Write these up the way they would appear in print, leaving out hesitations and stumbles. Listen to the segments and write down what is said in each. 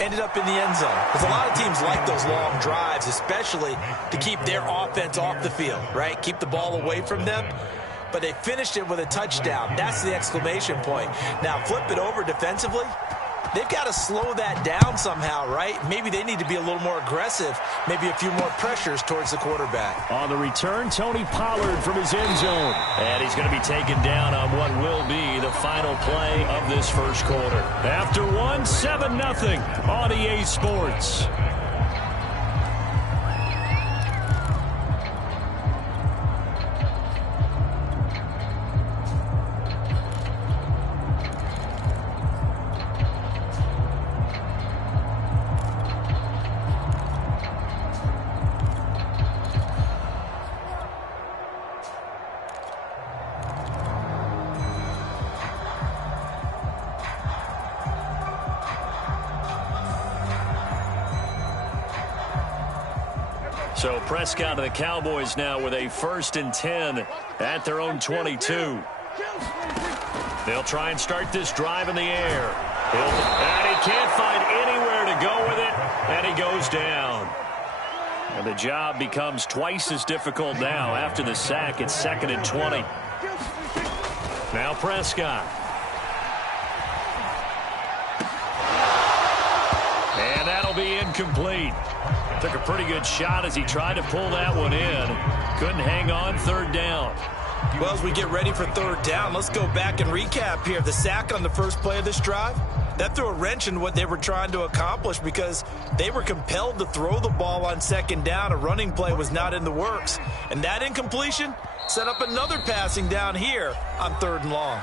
ended up in the end zone. Because a lot of teams like those long drives, especially to keep their offense off the field, right? Keep the ball away from them. But they finished it with a touchdown. That's the exclamation point. Now, flip it over defensively. They've got to slow that down somehow, right? Maybe they need to be a little more aggressive, maybe a few more pressures towards the quarterback. On the return, Tony Pollard from his end zone. And he's going to be taken down on what will be the final play of this first quarter. After one, 7-0 on EA Sports. So Prescott and the Cowboys now with a 1st and 10 at their own 22. They'll try and start this drive in the air. And he can't find anywhere to go with it, and he goes down. And the job becomes twice as difficult now after the sack. It's 2nd and 20. Now Prescott. And that'll be incomplete. Took a pretty good shot as he tried to pull that one in. Couldn't hang on, 3rd down. Well, as we get ready for 3rd down, let's go back and recap here. The sack on the first play of this drive, that threw a wrench in what they were trying to accomplish because they were compelled to throw the ball on 2nd down. A running play was not in the works. And that incompletion set up another passing down here on 3rd and long.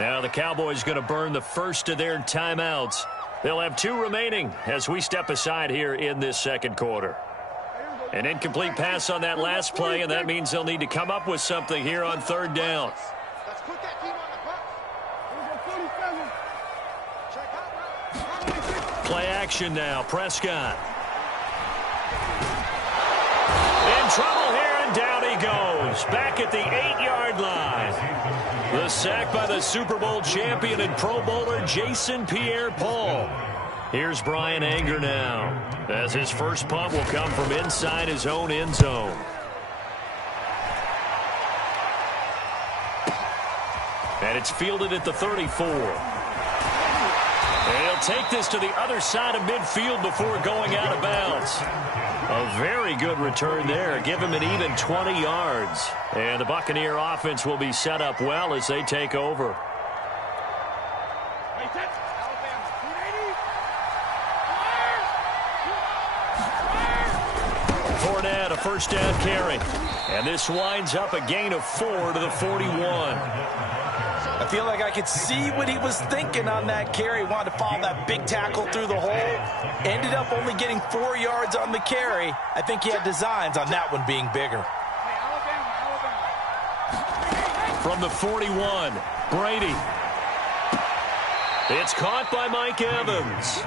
Now the Cowboys going to burn the first of their timeouts. They'll have 2 remaining as we step aside here in this second quarter. An incomplete pass on that last play, and that means they'll need to come up with something here on 3rd down. Play action now. Prescott. In trouble here, and down he goes. Back at the 8-yard line. The sack by the Super Bowl champion and Pro Bowler Jason Pierre-Paul. Here's Brian Anger now, as his first punt will come from inside his own end zone. And it's fielded at the 34. And he'll take this to the other side of midfield before going out of bounds. A very good return there. Give him an even 20 yards. And the Buccaneer offense will be set up well as they take over. Fournette, a first down carry. And this winds up a gain of 4 to the 41. I feel like I could see what he was thinking on that carry. Wanted to follow that big tackle through the hole. Ended up only getting 4 yards on the carry. I think he had designs on that one being bigger. From the 41, Brady. It's caught by Mike Evans.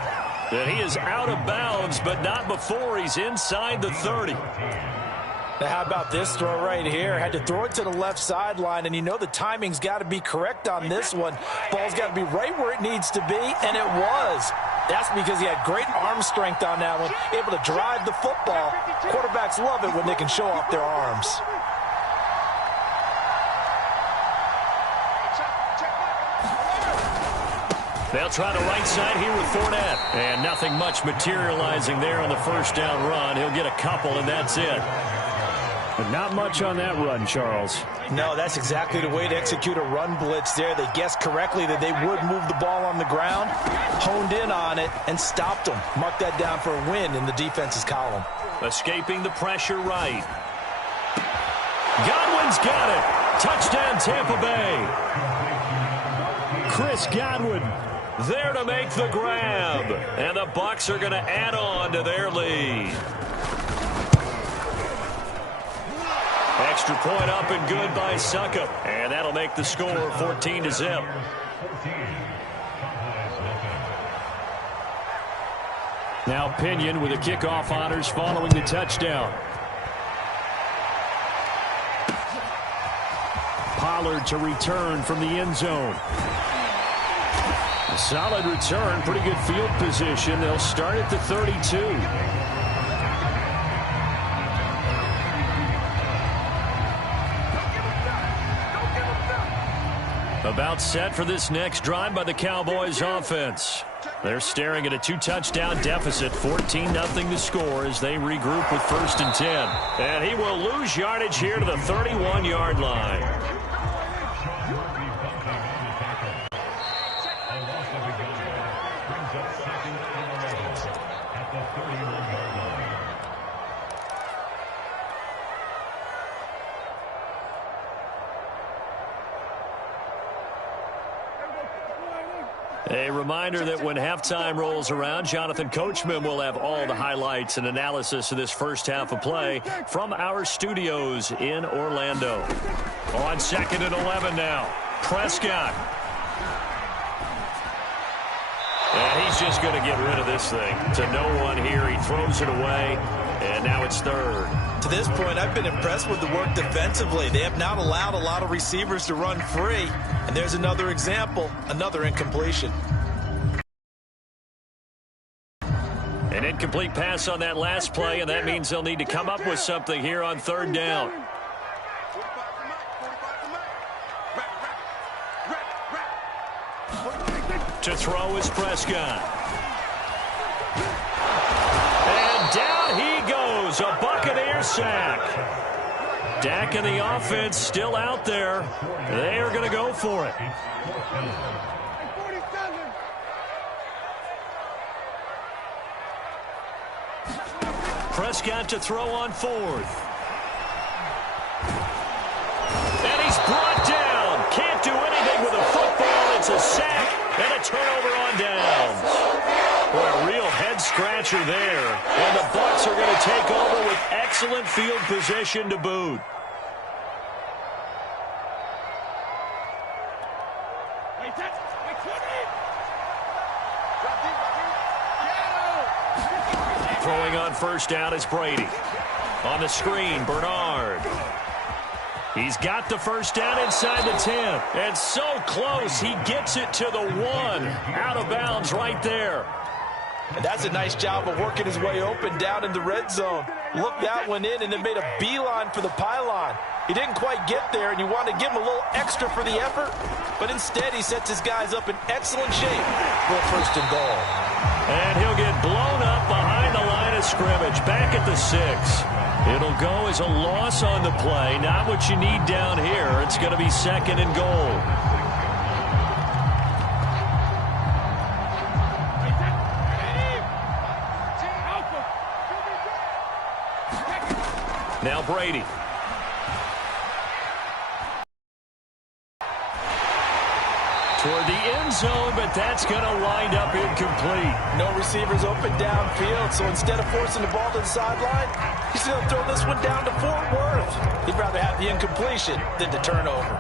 And he is out of bounds, but not before he's inside the 30. Now, how about this throw right here? Had to throw it to the left sideline, and you know the timing's got to be correct on this one. Ball's got to be right where it needs to be, and it was. That's because he had great arm strength on that one, able to drive the football. Quarterbacks love it when they can show off their arms. They'll try the right side here with Fournette. And nothing much materializing there on the first down run. He'll get a couple, and that's it. But not much on that run, Charles. No, that's exactly the way to execute a run blitz there. They guessed correctly that they would move the ball on the ground, honed in on it, and stopped them. Mark that down for a win in the defense's column. Escaping the pressure right. Godwin's got it. Touchdown, Tampa Bay. Chris Godwin there to make the grab. And the Bucs are going to add on to their lead. Extra point up and good by Suckup. And that'll make the score 14-0. Now Pinion with the kickoff honors following the touchdown. Pollard to return from the end zone. Solid return, pretty good field position. They'll start at the 32. About set for this next drive by the Cowboys offense. They're staring at a 2-touchdown deficit, 14-0 to score as they regroup with 1st and 10. And he will lose yardage here to the 31-yard line. A reminder that when halftime rolls around, Jonathan Coachman will have all the highlights and analysis of this first half of play from our studios in Orlando. On 2nd and 11 now, Prescott. And he's just going to get rid of this thing. To no one here, he throws it away, and now it's 3rd. To this point, I've been impressed with the work defensively. They have not allowed a lot of receivers to run free. And there's another example, another incompletion. An incomplete pass on that last play, and that means they'll need to come up with something here on 3rd down. To throw is Prescott. And down he goes, a Buccaneer sack. Dak and the offense still out there. They are going to go for it. Prescott to throw on 4th. And he's brought down. Can't do anything with a football. It's a sack and a turnover on downs. Boy, a real head-scratcher there. And the Bucs are going to take over with excellent field position to boot. Throwing on 1st down is Brady. On the screen, Bernard. He's got the 1st down inside the 10. And so close, he gets it to the 1. Out of bounds right there. And that's a nice job of working his way open down in the red zone. Looked that one in and then made a beeline for the pylon. He didn't quite get there, and you want to give him a little extra for the effort. But instead, he sets his guys up in excellent shape for a 1st and goal. And he'll get blown up behind the line of scrimmage, back at the 6. It'll go as a loss on the play. Not what you need down here. It's going to be 2nd and goal. Now Brady. Toward the end zone, but that's going to wind up incomplete. No receivers open downfield, so instead of forcing the ball to the sideline, he's going to throw this one down to Fort Worth. He'd rather have the incompletion than the turnover.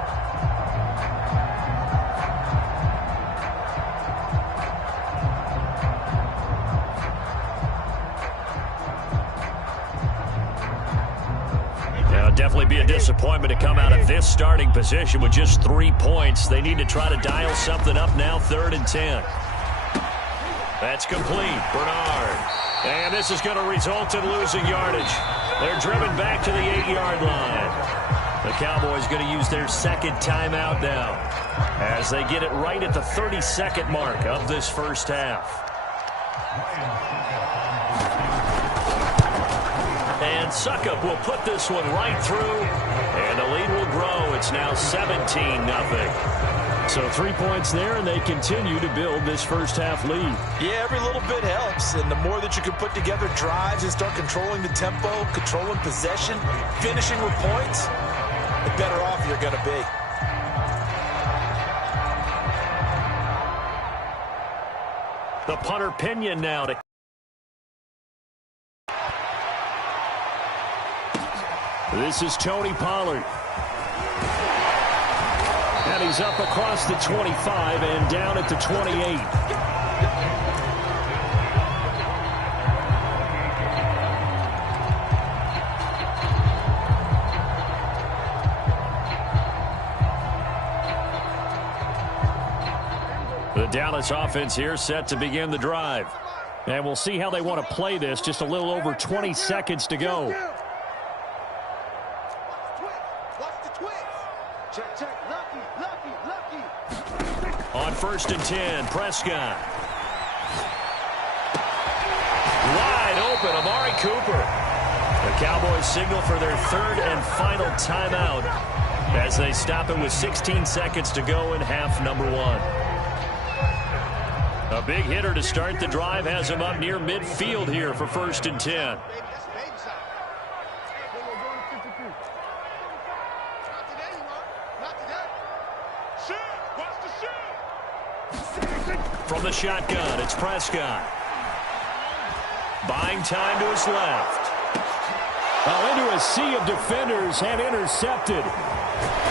Definitely be a disappointment to come out of this starting position with just 3 points. They need to try to dial something up now, 3rd and 10. That's complete. Bernard. And this is going to result in losing yardage. They're driven back to the 8-yard line. The Cowboys going to use their 2nd timeout now as they get it right at the 32nd mark of this first half. And Suckup will put this one right through, and the lead will grow. It's now 17-0. So 3 points there, and they continue to build this first half lead. Yeah, every little bit helps, and the more that you can put together drives and start controlling the tempo, controlling possession, finishing with points, the better off you're going to be. The punter Pinion now to this is Tony Pollard. And he's up across the 25 and down at the 28. The Dallas offense here set to begin the drive. And we'll see how they want to play this. Just a little over 20 seconds to go. On 1st and 10, Prescott. Wide open, Amari Cooper. The Cowboys signal for their 3rd and final timeout as they stop it with 16 seconds to go in half number 1. A big hitter to start the drive has him up near midfield here for 1st and 10. From the shotgun, it's Prescott. Buying time to his left. Into a sea of defenders and intercepted.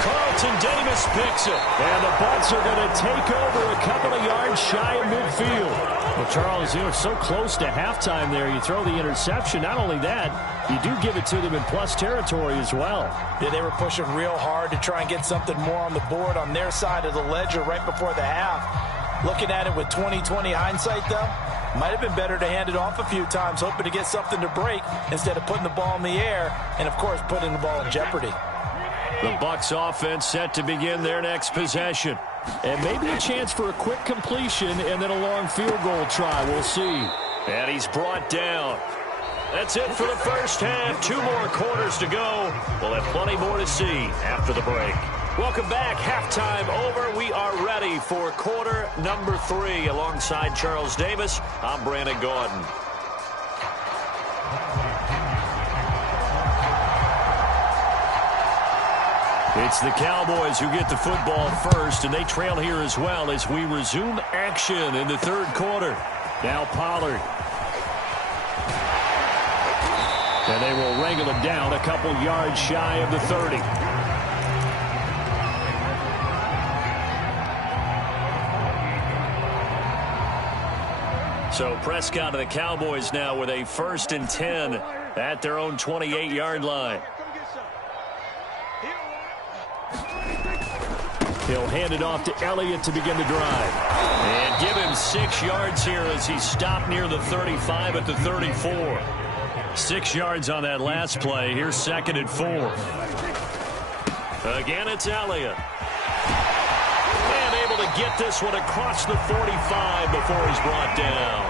Carlton Davis picks it. And the Bucs are going to take over a couple of yards shy of midfield. Well, Charles, you know, so close to halftime there. You throw the interception. Not only that, you do give it to them in plus territory as well. Yeah, they were pushing real hard to try and get something more on the board on their side of the ledger right before the half. Looking at it with 20/20 hindsight, though, might have been better to hand it off a few times, hoping to get something to break instead of putting the ball in the air and, of course, putting the ball in jeopardy. The Bucs offense set to begin their next possession. And maybe a chance for a quick completion and then a long field goal try. We'll see. And he's brought down. That's it for the first half. 2 more quarters to go. We'll have plenty more to see after the break. Welcome back. Halftime over. We are ready for quarter number 3. Alongside Charles Davis, I'm Brandon Gordon. It's the Cowboys who get the football first, and they trail here as well as we resume action in the 3rd quarter. Now Pollard. And they will wrangle him down a couple yards shy of the 30. So Prescott and the Cowboys now with a 1st and 10 at their own 28-yard line. He'll hand it off to Elliott to begin the drive. And give him 6 yards here as he stopped near the 35 at the 34. 6 yards on that last play. Here's 2nd and 4. Again, it's Elliott. And able to get this one across the 45 before he's brought down.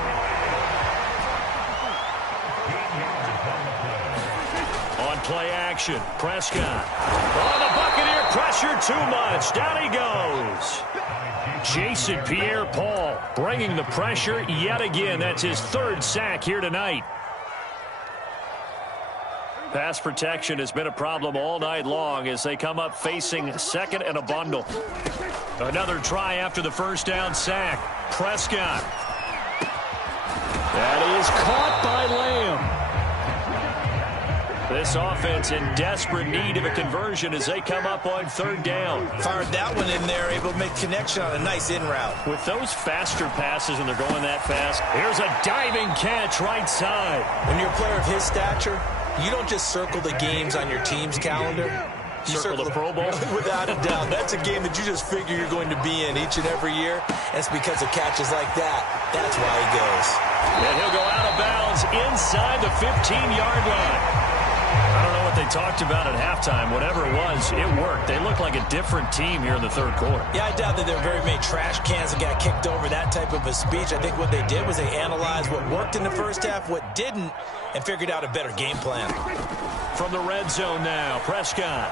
On play action, Prescott. Oh, the Buccaneer pressure too much. Down he goes. Jason Pierre-Paul bringing the pressure yet again. That's his 3rd sack here tonight. Pass protection has been a problem all night long as they come up facing 2nd and a bundle. Another try after the 1st down sack. Prescott. That is caught by Lamb. This offense in desperate need of a conversion as they come up on 3rd down. Fired that one in there, able to make connection on a nice in route. With those faster passes when they're going that fast, here's a diving catch right side. When you're a player of his stature, you don't just circle the games on your team's calendar. You circle the Pro Bowl? Without a doubt. That's a game that you just figure you're going to be in each and every year. And it's because of catches like that. That's why he goes. And he'll go out of bounds inside the 15-yard line. I don't know what they talked about at halftime. Whatever it was, it worked. They looked like a different team here in the 3rd quarter. Yeah, I doubt that there were very many trash cans that got kicked over, that type of a speech. I think what they did was they analyzed what worked in the 1st half, what didn't, and figured out a better game plan. From the red zone now, Prescott.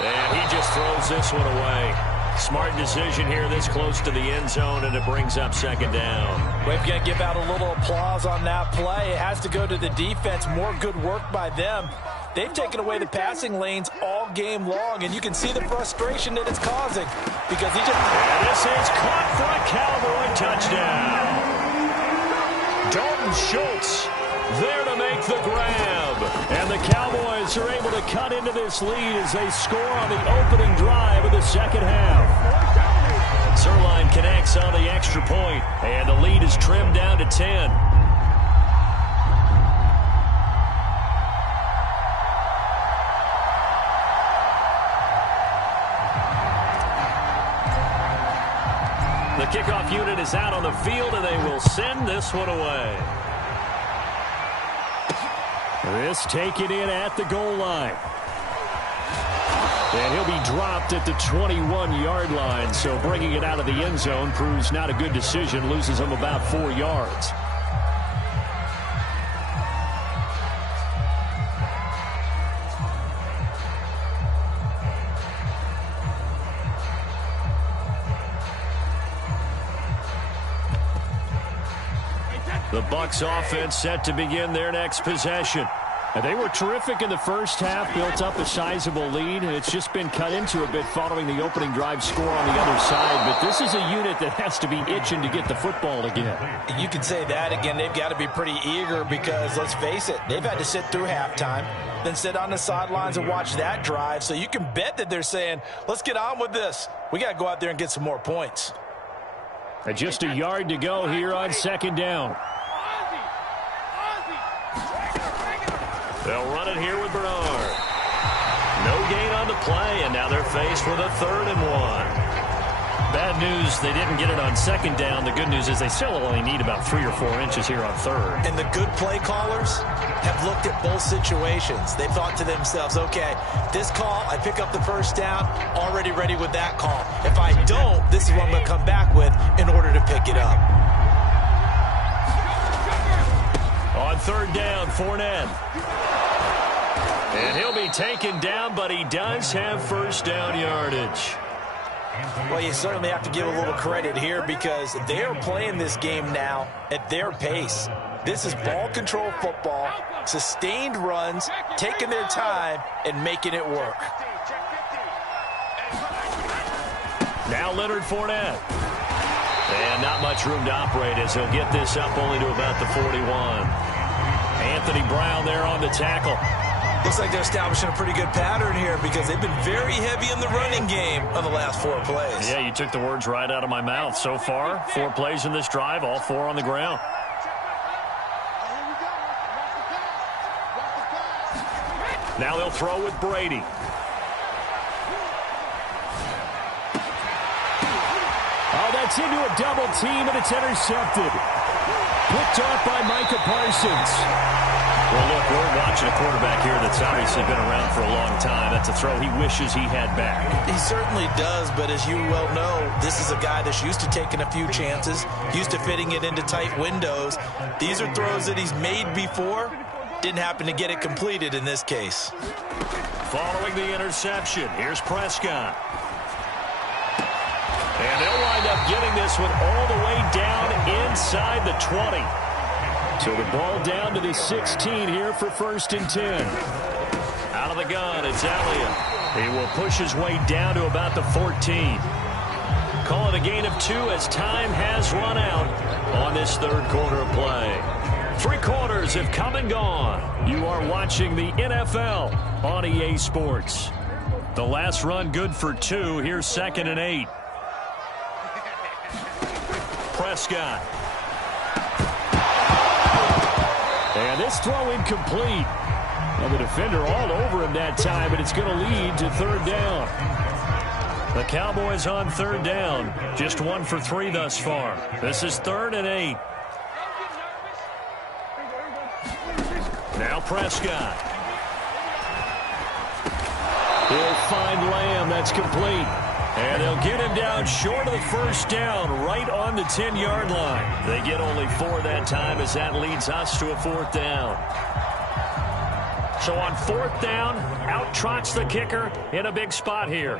And he just throws this one away. Smart decision here this close to the end zone, and it brings up 2nd down. We've got to give out a little applause on that play. It has to go to the defense. More good work by them. They've taken away the passing lanes all game long, and you can see the frustration that it's causing because he just... And this is caught for a Cowboy touchdown. Dalton Schultz there to make the grab. And the Cowboys are able to cut into this lead as they score on the opening drive of the 2nd half. Zerline connects on the extra point, and the lead is trimmed down to 10. kickoff unit is out on the field, and they will send this one away. This taken in at the goal line. And he'll be dropped at the 21-yard line, so bringing it out of the end zone proves not a good decision, loses him about 4 yards. The Bucs offense set to begin their next possession. And they were terrific in the first half, built up a sizable lead, and it's just been cut into a bit following the opening drive score on the other side. But this is a unit that has to be itching to get the football again. You can say that again. They've got to be pretty eager because, let's face it, they've had to sit through halftime, then sit on the sidelines and watch that drive. So you can bet that they're saying, let's get on with this. We got to go out there and get some more points. And just a yard to go here on second down. They'll run it here with Bernard. No gain on the play, and now they're faced with a 3rd and 1. Bad news, they didn't get it on second down. The good news is they still only need about 3 or 4 inches here on 3rd. And the good play callers have looked at both situations. They've thought to themselves, okay, this call, I pick up the first down, already ready with that call. If I don't, this is what I'm going to come back with in order to pick it up. On 3rd down, Fournette. And he'll be taken down, but he does have first down yardage. Well, you certainly have to give a little credit here because they're playing this game now at their pace. This is ball control football, sustained runs, taking their time and making it work. Now Leonard Fournette. And not much room to operate as he'll get this up only to about the 41. Anthony Brown there on the tackle. Looks like they're establishing a pretty good pattern here because they've been very heavy in the running game on the last 4 plays. Yeah, you took the words right out of my mouth. So far, 4 plays in this drive, all 4 on the ground. Now they'll throw with Brady. Oh, that's into a double team, and it's intercepted. Picked off by Micah Parsons. Well, look, we're watching a quarterback here that's obviously been around for a long time. That's a throw he wishes he had back. He certainly does, but as you well know, this is a guy that's used to taking a few chances, used to fitting it into tight windows. These are throws that he's made before. Didn't happen to get it completed in this case. Following the interception, here's Prescott. And they'll wind up getting this one all the way down inside the 20. So the ball down to the 16 here for 1st and 10. Out of the gun, it's Elliott. He will push his way down to about the 14. Call it a gain of 2 as time has run out on this 3rd quarter of play. 3 quarters have come and gone. You are watching the NFL on EA Sports. The last run good for 2. Here's 2nd and 8. Prescott. And this throw incomplete. Well, the defender all over him that time, but it's going to lead to 3rd down. The Cowboys on 3rd down. Just 1 for 3 thus far. This is 3rd and 8. Now Prescott. He'll find Lamb. That's complete. And they'll get him down short of the first down, right on the 10-yard line. They get only 4 that time as that leads us to a 4th down. So on 4th down, out trots the kicker in a big spot here.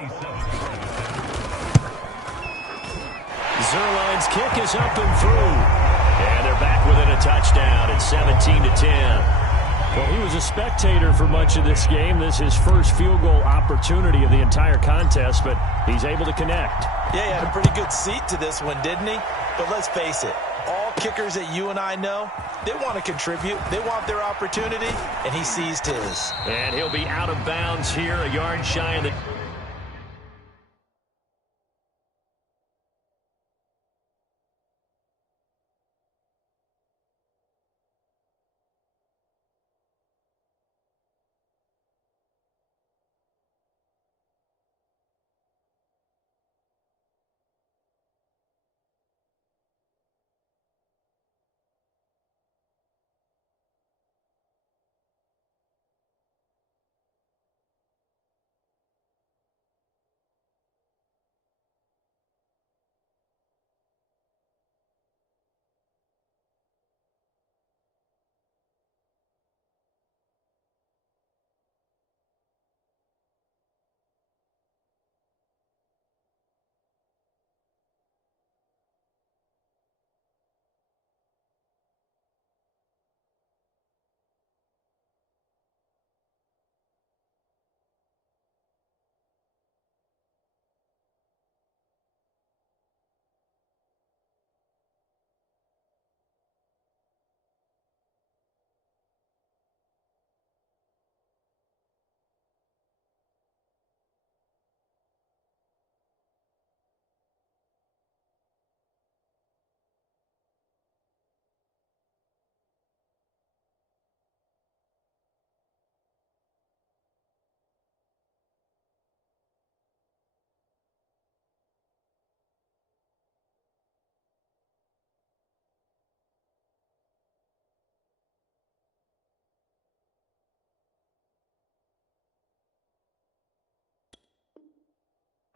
Zerline's kick is up and through. And they're back within a touchdown at 17-10. Well, he was a spectator for much of this game. This is his first field goal opportunity of the entire contest, but he's able to connect. Yeah, he had a pretty good seat to this one, didn't he? But let's face it, all kickers that you and I know, they want to contribute. They want their opportunity, and he seized his. And he'll be out of bounds here, a yard shy of the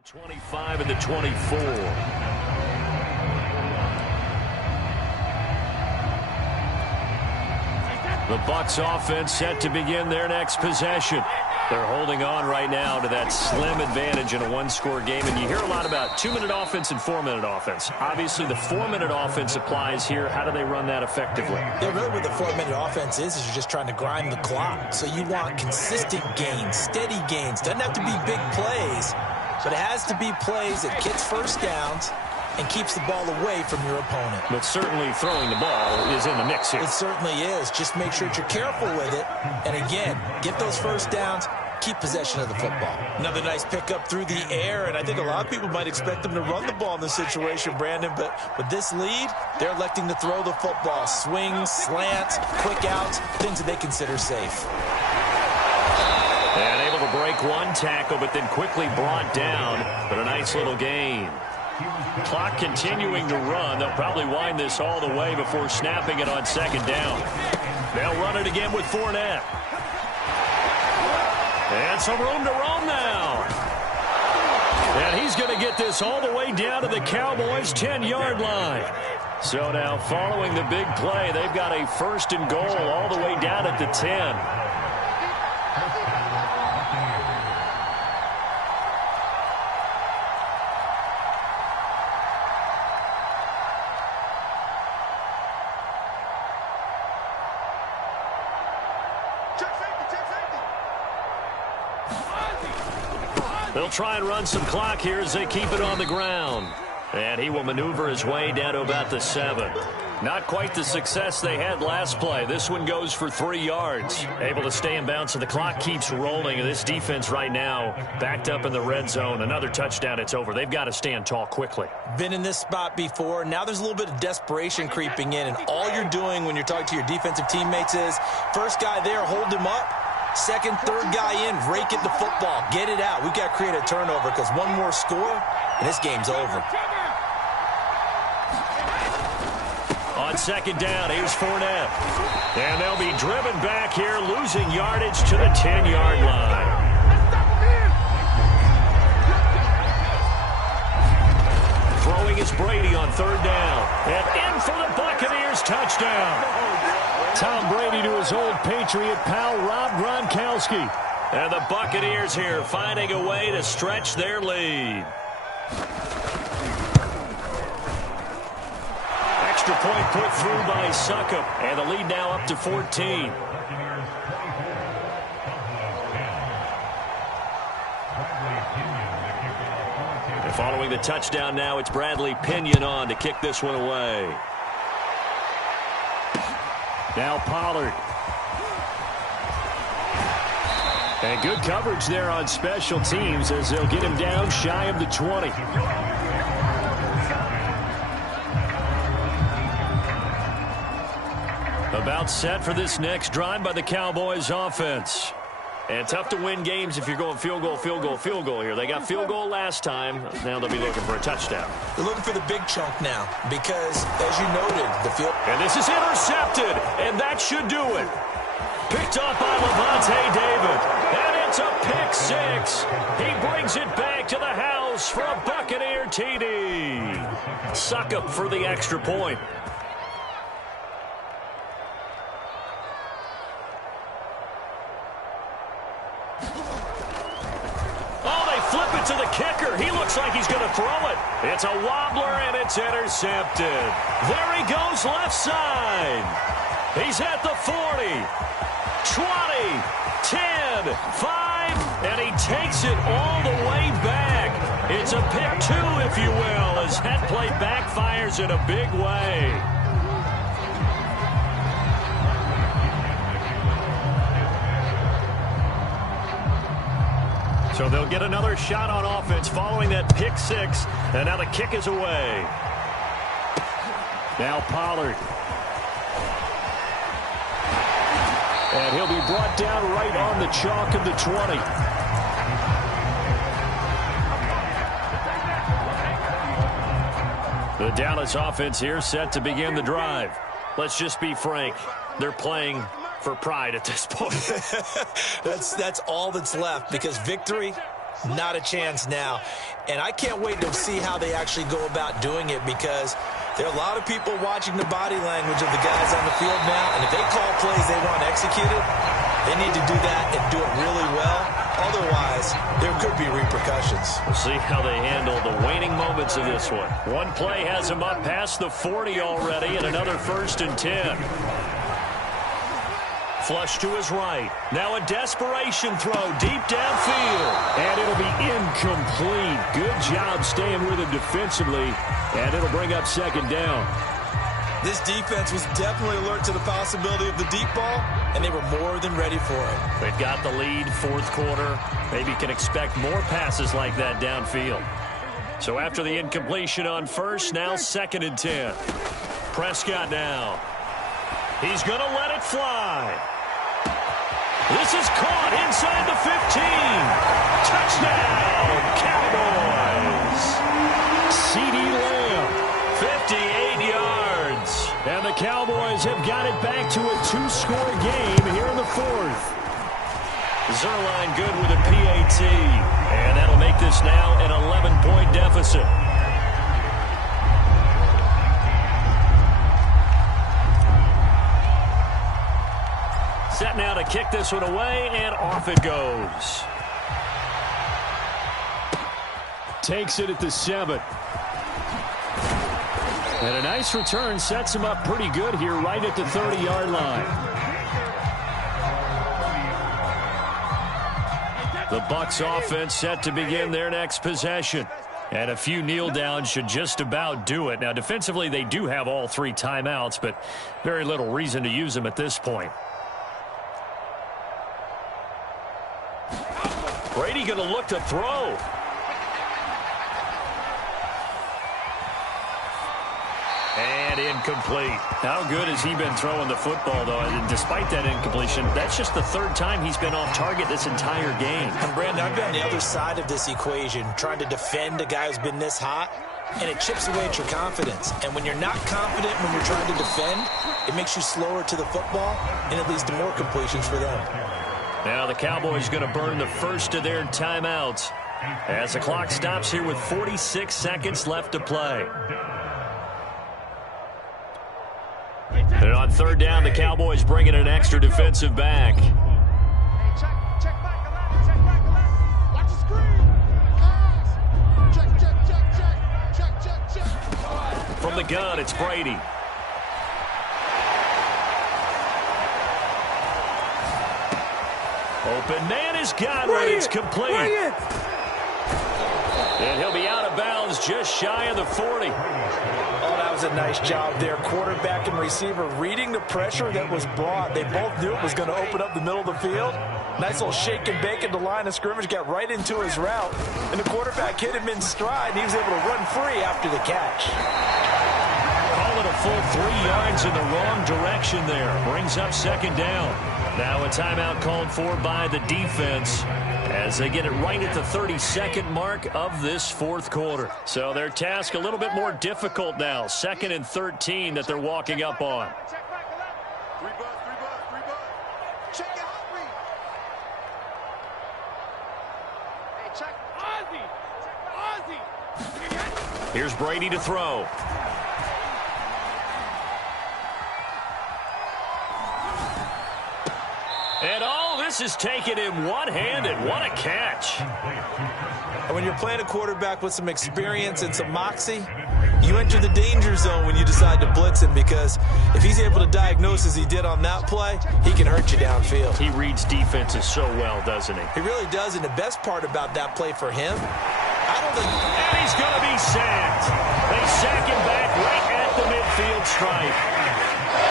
25 and the 24. The Bucs offense set to begin their next possession. They're holding on right now to that slim advantage in a one-score game. And you hear a lot about 2-minute offense and 4-minute offense. Obviously, the 4-minute offense applies here. How do they run that effectively? Yeah, really what the 4-minute offense is you're just trying to grind the clock. So you want consistent gains, steady gains. Doesn't have to be big plays, but it has to be plays that gets first downs and keeps the ball away from your opponent. But certainly throwing the ball is in the mix here. It certainly is. Just make sure that you're careful with it. And again, get those first downs, keep possession of the football. Another nice pickup through the air, and I think a lot of people might expect them to run the ball in this situation, Brandon, but with this lead, they're electing to throw the football. Swings, slants, quick outs, things that they consider safe. And able to break one tackle, but then quickly brought down, but a nice little gain. Clock continuing to run. They'll probably wind this all the way before snapping it on second down. They'll run it again with Fournette. And some room to roam now. And he's going to get this all the way down to the Cowboys' 10-yard line. So now following the big play, they've got a 1st and goal all the way down at the 10. They'll try and run some clock here as they keep it on the ground. And he will maneuver his way down to about the 7. Not quite the success they had last play. This one goes for 3 yards. Able to stay in bounds, so the clock keeps rolling. And this defense right now backed up in the red zone. Another touchdown, it's over. They've got to stand tall quickly. Been in this spot before. Now there's a little bit of desperation creeping in. And all you're doing when you're talking to your defensive teammates is, first guy there, hold him up. Second, third guy in, rake it the football. Get it out. We've got to create a turnover because one more score, and this game's over. On second down, here's Fournette. And they'll be driven back here, losing yardage to the 10-yard line. Throwing is Brady on 3rd down. And in for the Buccaneers touchdown. Tom Brady to his old Patriot pal, Rob Gronkowski. And the Buccaneers here finding a way to stretch their lead. Extra point put through by Succop. And the lead now up to 14. And following the touchdown now, it's Bradley Pinion on to kick this one away. Now Pollard. And good coverage there on special teams as they'll get him down shy of the 20. About set for this next drive by the Cowboys offense. And tough to win games if you're going field goal, field goal, field goal here. They got field goal last time. Now they'll be looking for a touchdown. They're looking for the big chunk now because, as you noted, the field... And this is intercepted, and that should do it. Picked up by Levante David. And it's a pick 6. He brings it back to the house for a Buccaneer TD. Succop for the extra point. To the kicker. He looks like he's going to throw it. It's a wobbler, and it's intercepted. There he goes left side. He's at the 40, 20, 10, 5, and he takes it all the way back. It's a pick 2, if you will, as that play backfires in a big way. So they'll get another shot on offense following that pick 6. And now the kick is away. Now Pollard. And he'll be brought down right on the chalk of the 20. The Dallas offense here set to begin the drive. Let's just be frank. They're playing for pride at this point. That's all that's left because victory Not a chance now. And I can't wait to see how they actually go about doing it, because there are a lot of people watching the body language of the guys on the field now, and if they call plays they want executed, they need to do that and do it really well. Otherwise, there could be repercussions. We'll see how they handle the waning moments of this one. One play has them up past the 40 already, and another 1st and 10. Flush to his right. Now a desperation throw deep downfield. And it'll be incomplete. Good job staying with him defensively. And it'll bring up 2nd down. This defense was definitely alert to the possibility of the deep ball, and they were more than ready for it. They've got the lead, 4th quarter. Maybe can expect more passes like that downfield. So after the incompletion on 1st, now 2nd and 10. Prescott now. He's going to let it fly. This is caught inside the 15. Touchdown, Cowboys. CeeDee Lamb. 58 yards. And the Cowboys have got it back to a 2-score game here in the 4th. Zerline good with a PAT. And that'll make this now an 11-point deficit. Set now to kick this one away, and off it goes. Takes it at the 7. And a nice return sets him up pretty good here right at the 30-yard line. The Bucs offense set to begin their next possession. And a few kneel downs should just about do it. Now, defensively, they do have all 3 timeouts, but very little reason to use them at this point. Brady going to look to throw. And incomplete. How good has he been throwing the football, though? And despite that incompletion, that's just the 3rd time he's been off target this entire game. And Brandon, I've been on the other side of this equation, trying to defend a guy who's been this hot, and it chips away at your confidence. And when you're not confident when you're trying to defend, it makes you slower to the football, and it leads to more completions for them. Now the Cowboys going to burn the first of their timeouts as the clock stops here with 46 seconds left to play. And on 3rd down, the Cowboys bring in an extra defensive back. Check back 11, check back 11. Watch the screen. Pass. Check. From the gun, it's Brady. Open man is Godwin. It's complete. And he'll be out of bounds just shy of the 40. Oh, that was a nice job there. Quarterback and receiver reading the pressure that was brought. They both knew it was going to open up the middle of the field. Nice little shake and bake at the line of scrimmage. Got right into his route. And the quarterback hit him in stride. And he was able to run free after the catch. Call it a full 3 yards in the wrong direction there. Brings up 2nd down. Now a timeout called for by the defense as they get it right at the 32nd mark of this 4th quarter. So their task a little bit more difficult now. 2nd and 13 that they're walking up on. Check back 11. 3 buzz. Check it out, read. Hey, check. Ozzy. Here's Brady to throw. And all this is taken in one-handed. What a catch. And when you're playing a quarterback with some experience and some moxie, you enter the danger zone when you decide to blitz him, because if he's able to diagnose as he did on that play, he can hurt you downfield. He reads defenses so well, doesn't he? He really does, and the best part about that play for him, I don't think... And he's going to be sacked. They sack him back right at the midfield stripe.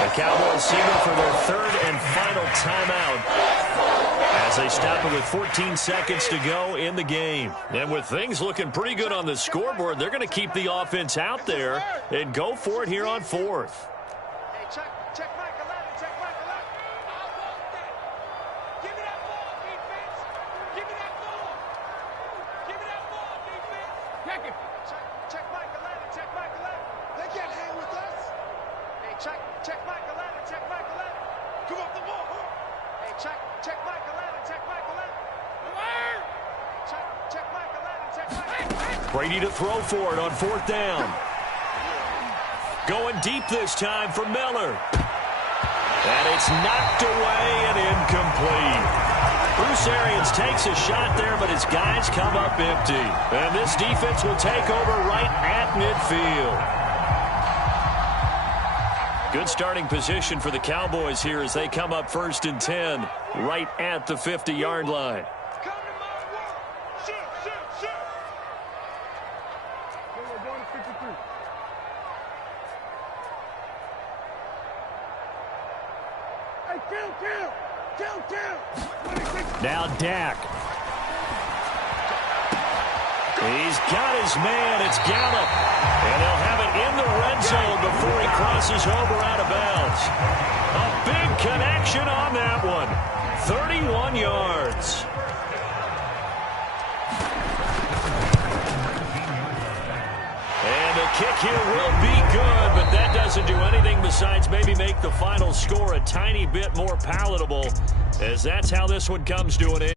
The Cowboys signal for their 3rd and final timeout as they stop it with 14 seconds to go in the game. And with things looking pretty good on the scoreboard, they're going to keep the offense out there and go for it here on 4th. Hey, check back 11, check back 11. I want that. Give me that ball, defense. Give me that ball. Give me that ball, defense. Check it. Check back 11, check back 11. They can't hang with us. Hey, check back 11, check back 11. Come up the ball. Hey, check back 11, check back 11. Brady to throw for it on 4th down. Going deep this time for Miller. And it's knocked away and incomplete. Bruce Arians takes a shot there, but his guys come up empty. And this defense will take over right at midfield. Good starting position for the Cowboys here as they come up 1st and 10 right at the 50-yard line. Now Dak. He's got his man. It's Gallup. And they'll have it in the red zone before he crosses over out of bounds. A big connection on that one. 31 yards. And the kick here will be good, but that doesn't do anything besides maybe make the final score a tiny bit more palatable, as that's how this one comes to an end.